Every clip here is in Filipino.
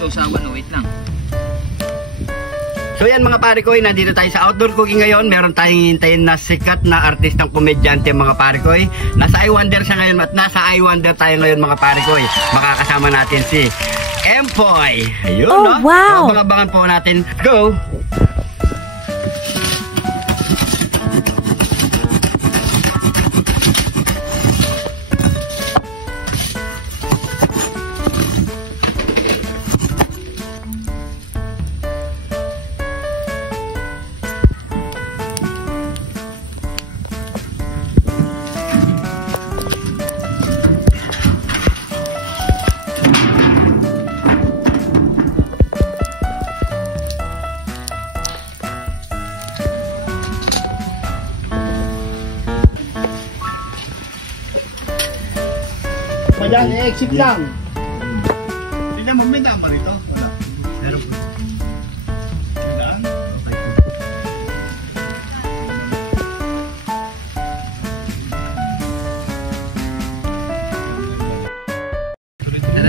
Sausawan, wait lang. So yan mga pare ko, nandito tayo sa outdoor cooking ngayon. Meron tayong hintayin na sikat na artistang komedyante mga pare ko. Nasa I Wonder siya ngayon at nasa I Wonder tayo ngayon mga pare ko. Makakasama natin si Empoy. Ayun, no? Wow! Abangan po natin. Go! Madyan, exit lang. Hindi mo may dama rito. Wala. Meron po. Daan?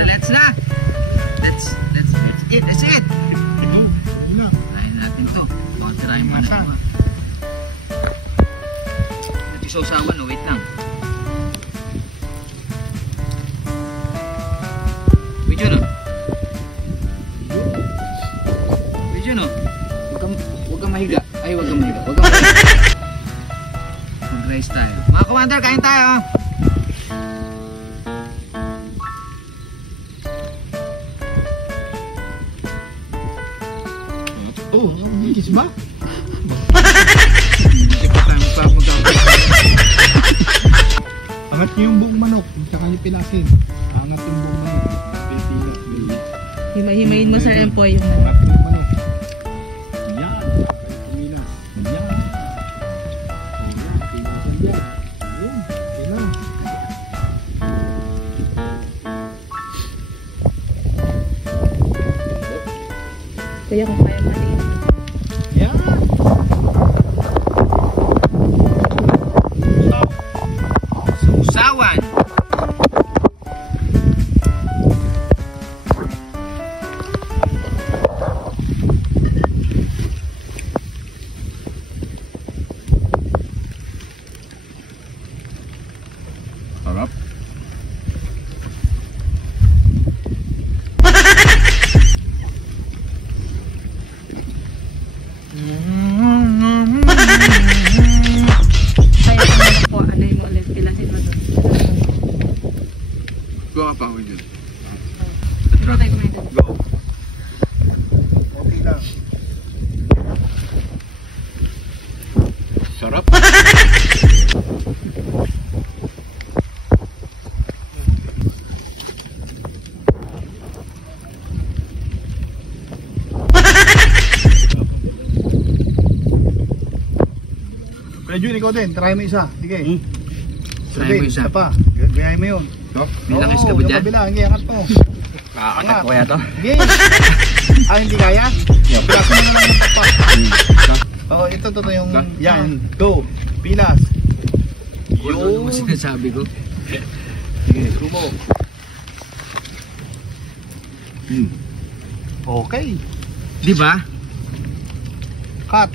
Let's na. Let's eat. Let's eat. Ito. Ina. Kain natin to. Baka tirahin mo na. Ito yung sausawan, wait lang. Huwag kang mahiga. Ay, huwag kang mahiga. Mag-rice tayo. Mga commander, kain tayo. Oh, kiss ba? Angat niyo yung buong manok, tsaka niyo pilasin. Angat yung buong manok. Himay-himayin mo sa Empoy yung Angat yung manok. Yan. Pilas. Yan. Pilasan yan. Yun. Pilas. Kaya kung kaya maliit. Yan. Sausawan. Sarap. Kaya kung po, ano mo ulit, pilasin mo doon. Gawa pa ako dyan. Ito tayo kumain doon. Go. Okay lang. Sarap. Kaya Jun, ikaw din, try mo isa. Sige. Try mo isa. pa. Gayahin mo yun. Bilang is ka ba dyan? Yung kabila, hindi, angat mo. Kakakat ko kaya to? Sige. Hindi kaya? Pilasin mo na lang yung pa. Oo, ito yung, yan. Go. Pilas. Ano mo sinasabi ko? Sige, sumo. Okay. Di ba? Cut.